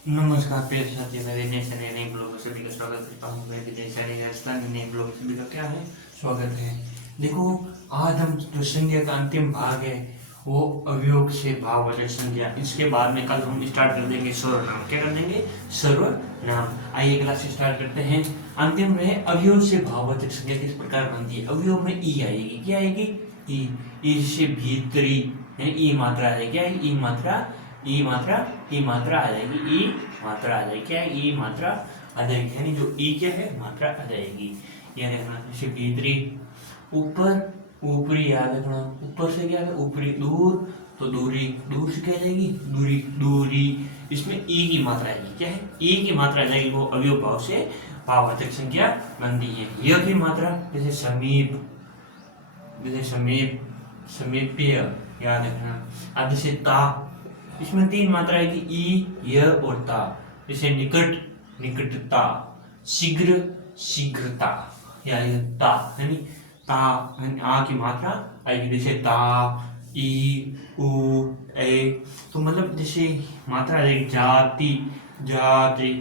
नमस्कार प्रिय साथियों, मैं विनय सैनी नए ब्लॉग में सभी का स्वागत करता हूँ। मैं विनय सैनी राजस्थान नए ब्लॉग में सभी का क्या है स्वागत है। देखो, आज हम जो संज्ञा का अंतिम भाग है वो अवयव से भाववाचक संज्ञा, इसके बाद में कल हम स्टार्ट कर देंगे सर्वनाम। क्या कर देंगे? सर्वनाम। आइए क्लास स्टार्ट करते हैं। अंतिम में अवयव से भाववाचक संज्ञा किस प्रकार बनती है। अवयव में ई आएगी। क्या आएगी? ई। ई से भीतरी है, ई मात्रा आएगी। क्या है? ई मात्रा। ई मात्रा, ई मात्रा आ जाएगी। ई मात्रा आ जाएगी। क्या है? ई मात्रा आ जाएगी, यानी जो ई क्या है मात्रा आ जाएगी। यानी जैसे भीतरी, ऊपर, ऊपरी याद रखना। ऊपर से क्या है? ऊपरी। दूर तो दूरी, दूर से क्या आ जाएगी? दूरी, दूरी। इसमें ई की मात्रा आएगी। क्या है? ई की मात्रा आ जाएगी, वो अवयव भाव से भाववाचक संज्ञा बनती है। य की मात्रा जैसे समीप, जैसे समीप, समीप्य याद रखना। अब जैसे ता, इसमें तीन मात्रा आएगी, ई, य और ता। जैसे निकट, निकटता। शीघ्र, शीघ्रता। यानी ता, यानी ता, यानी आ की मात्रा आएगी। जैसे ता, ई, उ, ए। तो मतलब जैसे मात्रा आ जाएगी जाति, जाति,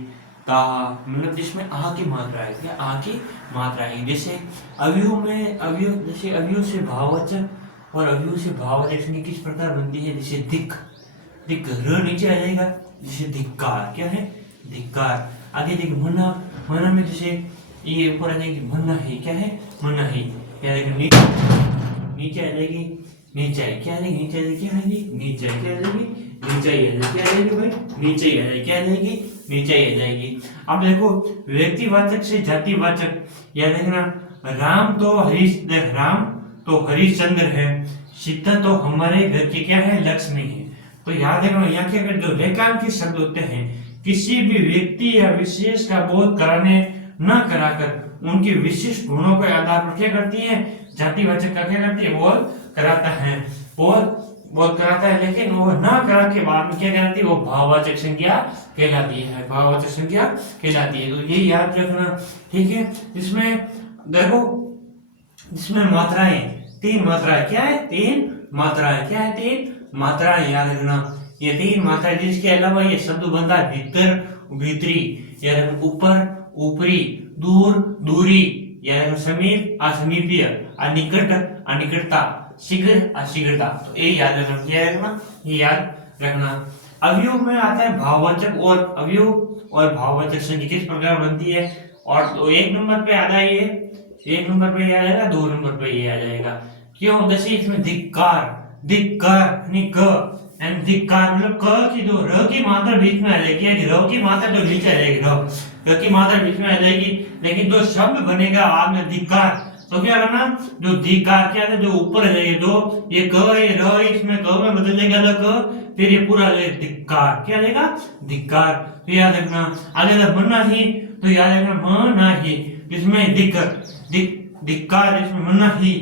ता, मतलब जिसमें आ की मात्रा आएगी। आ की मात्रा आएगी। जैसे अवयव में, अवयव जैसे अवयव से भाववाचक और अवयव से भाववाचक संज्ञा किस प्रकार बनती है। जैसे दिक, दिक र नीचे आ जाएगा। जैसे धिक्कार। क्या है? धिक्कार। आगे देखिए मना, मना में जैसे ये ऊपर आ जाएगी मनाही। क्या है? मनाही। क्या आएगा? नीचे, नीचे आ जाएगी नीचे। क्या आ जाएगी? नीचे आ जाएगी। क्या आएगी? नीचे। क्या आ जाएगी? नीचे ही आ जाएगी। क्या आ जाएगी भाई? नीचे ही आ जाएगी। क्या आ जाएगी? नीचे ही आ जाएगी। अब देखो, व्यक्तिवाचक से जातिवाचक, या देखना, राम तो हरीश, देख राम तो हरिश्चंद्र है, सीता तो हमारे घर की क्या है? लक्ष्मी है। तो याद रखना, यहाँ क्या कर, जो रेखांकित शब्द होते हैं किसी भी व्यक्ति या विशेष का बोध कराने न कराकर उनके विशिष्ट गुणों के आधार पर क्या करती है? जातिवाचक का क्या करती है? बोध कराता है। बोध, बोध कराता है, लेकिन वो न करा के बाद में क्या कहलाती है? वो भाववाचक संज्ञा कहलाती है। भाववाचक संज्ञा कहलाती है। तो ये याद रखना, ठीक है। इसमें देखो, जिसमें मात्राएं, तीन मात्राएं। क्या है? तीन मात्राएं। क्या है? तीन मात्राएं याद रखना। ये तीन मात्राएं, जिसके अलावा ये शब्द बनता है भीतर, भीतरी, या ऊपर, ऊपरी, दूर, दूरी, या समीप, असमीपीय, अनिकट, अनिकटता, शीघ्र, अशीघ्रता। तो ये याद रखना। क्या रखना? ये याद रखना। अवयव में आता है भाववाचक और अवयव और भाववाचक संज्ञा किस प्रकार बनती है। और तो एक नंबर पे आता है ये, एक नंबर पे ये आ जाएगा, दो नंबर पे ये आ जाएगा। क्यों? जैसे इसमें धिक्कार, धिक्कार यानी क, एंड धिक्कार मतलब क की जो र की मात्रा बीच में आ जाएगी, यानी र की मात्रा जो नीचे आ जाएगी, र की मात्रा बीच में आ जाएगी। लेकिन जो शब्द बनेगा बाद में धिक्कार, तो क्या करना? जो धिक्कार क्या है, जो ऊपर आ जाएगी, जो ये क है, र इसमें क में बदल जाएगा क, फिर ये पूरा आ जाएगा धिक्कार। क्या आ जाएगा? धिक्कार। तो याद रखना। आगे मनाही, तो याद रखना मनाही, इसमें धिक्कार, इसमें मना ही,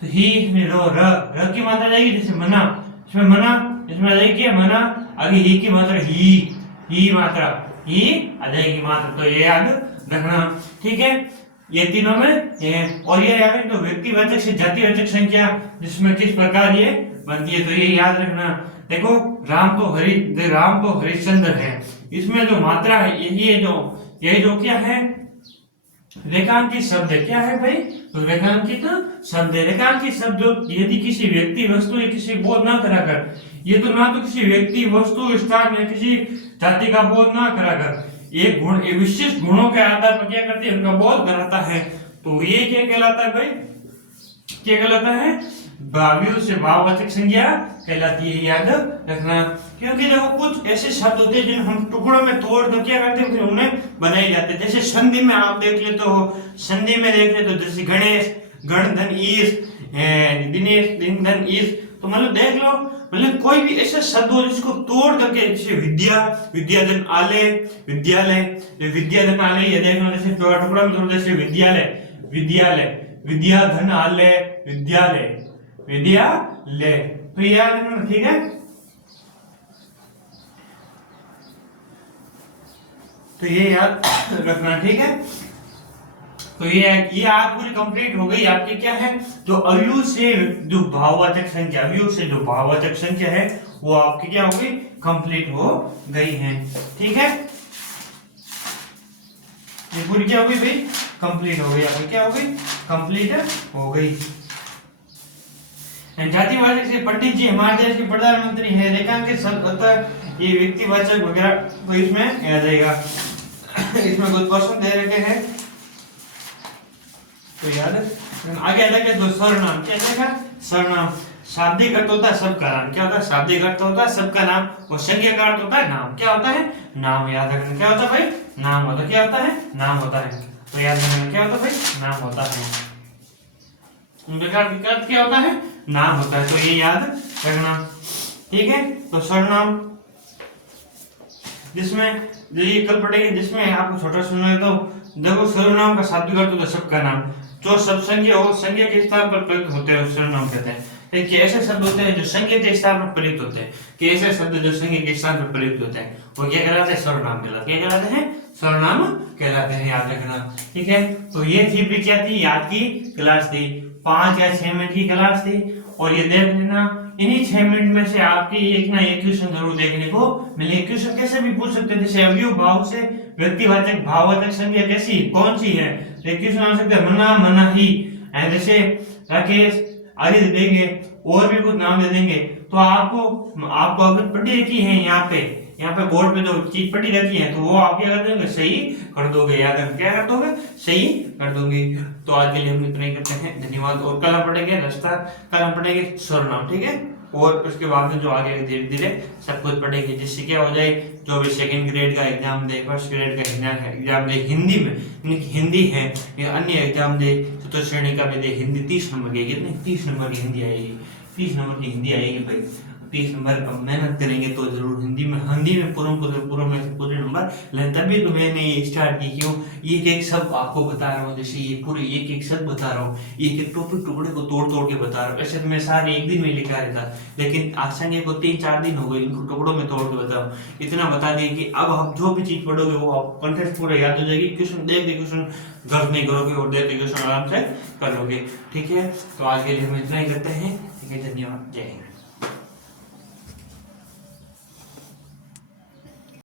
तो ही इसमें रो, र की मात्रा जाएगी। जैसे मना, इसमें मना, इसमें आ जाएगी क्या? मना। आगे ही की मात्रा ही मात्रा, ही आ जाएगी मात्रा। तो ये याद रखना, ठीक है। ये तीनों में ये, और ये याद रखना व्यक्तिवाचक से जातिवाचक संख्या जिसमें किस प्रकार ये बनती है। तो ये याद रखना। देखो, राम तो हरिश्चंद्र है, इसमें जो मात्रा है ये जो क्या है? रेखांकित शब्द है। क्या है भाई? तो रेखांकित शब्द है। रेखांकित शब्द यदि किसी व्यक्ति, वस्तु या किसी बोध ना कराकर, ये तो ना तो किसी व्यक्ति, वस्तु, स्थान या किसी जाति का बोध ना कराकर एक गुण, एक विशिष्ट गुणों के आधार पर क्या करते हैं? उनका बोध कराता है। तो ये क्या कहलाता है भाई? क्या कहलाता है? भावियों से भाववाचक संज्ञा कहलाती है। याद रखना, क्योंकि देखो कुछ ऐसे शब्द होते हैं जिन्हें हम टुकड़ों में तोड़ कर क्या करते हैं? फिर उन्हें बनाए जाते हैं। जैसे संधि में आप देख लेते हो, संधि में देख लेते हो, जैसे गणेश, गण धन ईश, दिनेश, दिन धन ईश। तो मतलब देख लो, मतलब कोई भी ऐसा शब्द हो जिसको तोड़ करके, जैसे विद्या, विद्याधन आलय, विद्यालय, विद्याधन आलय, ये देखना, जैसे टुकड़ा में तोड़, जैसे विद्यालय, विद्यालय, विद्याधन आलय, विद्यालय, विद्यालय। तो याद रखना, ठीक है। तो ये याद रखना, ठीक है। तो ये आज पूरी कंप्लीट हो गई आपकी क्या है, जो अवयव से जो भाववाचक संख्या, अवयव से जो भाववाचक संख्या है वो आपकी क्या हो गई, कंप्लीट हो गई है। ठीक है, ये पूरी क्या हो गई भाई, कंप्लीट हो गई, आपकी क्या हो गई, कंप्लीट हो गई। जातिवाचक से पंडित जी हमारे देश के प्रधानमंत्री हैं, रेखांकित शब्द अतः ये व्यक्तिवाचक वगैरह तो इसमें आ जाएगा। इसमें कुछ क्वेश्चन दे रखे हैं तो याद है। आगे आ जाके दो सर्वनाम, क्या देगा, सर्वनाम शाब्दिक अर्थ होता है सबका नाम, क्या होता है, शाब्दिक अर्थ होता है सबका नाम, और संज्ञा का अर्थ होता है नाम, क्या होता है, नाम। याद रखना क्या होता है भाई, नाम होता है, क्या होता है, नाम होता है। तो याद रखना क्या होता है भाई, नाम होता है। बेकार का अर्थ क्या होता है, नाम होता है, तो ये याद रखना। ठीक है, तो सर्वनाम जिसमें जो ये कल पढ़ेंगे, जिसमें आपको छोटा सुना तो देखो, सर्वनाम का शाब्दिक अर्थ होता है सबका नाम, जो सब संज्ञा हो, संज्ञा के स्थान पर प्रयुक्त होते हैं सर्वनाम कहते हैं। एक ऐसे शब्द होते हैं जो संज्ञा के स्थान पर प्रयुक्त होते हैं, कि ऐसे शब्द जो संज्ञा के स्थान पर प्रयुक्त होते हैं वो क्या कहलाते हैं, सर्वनाम कहलाते हैं। क्या कहलाते हैं, सर्वनाम कहलाते हैं, याद रखना। ठीक है, तो ये थी क्या थी, याद की क्लास थी, 5 या 6 मिनट की क्लास थी, और ये देख लेना इन्हीं 6 मिनट में से आपकी एक ना एक क्वेश्चन जरूर देखने को मिले। क्वेश्चन कैसे भी पूछ सकते हैं, जैसे अवयव भाव से व्यक्तिवाचक भाववाचक संज्ञा कैसी कौन सी है, क्वेश्चन आ सकते हैं मना, मना ही, जैसे राकेश आदि देंगे, और भी कुछ नाम दे देंगे। तो आपको अगर पढ़ी रखी है यहाँ पे बोर्ड पे जो चीज पढ़ी रखी है तो वो आप क्या कर दोगे, सही कर दोगे। याद क्या कर दोगे, सही कर दोगे। तो आज के लिए हम इतना ही करते हैं, धन्यवाद। और कल हम पढ़ेंगे रास्ता, कल हम पढ़ेंगे सर्वनाम। ठीक है, और उसके बाद में जो आगे धीरे धीरे सब कुछ पढ़ेंगे, जिससे क्या हो जाए, जो भी सेकंड ग्रेड का एग्जाम दे, फर्स्ट ग्रेड का एग्जाम दे हिंदी में, हिंदी है या अन्य एग्जाम दे, चतुर्थ श्रेणी का भी दे, हिंदी 30 नंबर की, कितने 30 नंबर की हिंदी आएगी, 30 नंबर की हिंदी आएगी भाई। 30 नंबर का मेहनत करेंगे तो जरूर हिंदी में पूर्ण में से पूरे नंबर लें। तभी तो मैंने ये स्टार्ट की, क्यों, एक एक शब्द आपको बता रहा हूँ, जैसे ये पूरे एक एक शब्द बता रहा हूँ, एक एक टॉपिक टुकड़े को तोड़ तोड़ के बता रहा हूँ। ऐसे तो मैं सारे एक दिन में लिखा रहता, लेकिन आसानी को 3-4 दिन हो गए इनको टुकड़ों में तोड़ के बताऊँ। इतना बता दिया कि अब आप जो भी चीज पढ़ोगे वो आप कंटेंट पूरा याद हो जाएगी। क्वेश्चन देख के क्वेश्चन गलत नहीं करोगे, और देख के क्वेश्चन आराम से कर लोगे। ठीक है, तो आज के लिए हम इतना ही करते हैं। ठीक है, धन्यवाद, जय हिंद।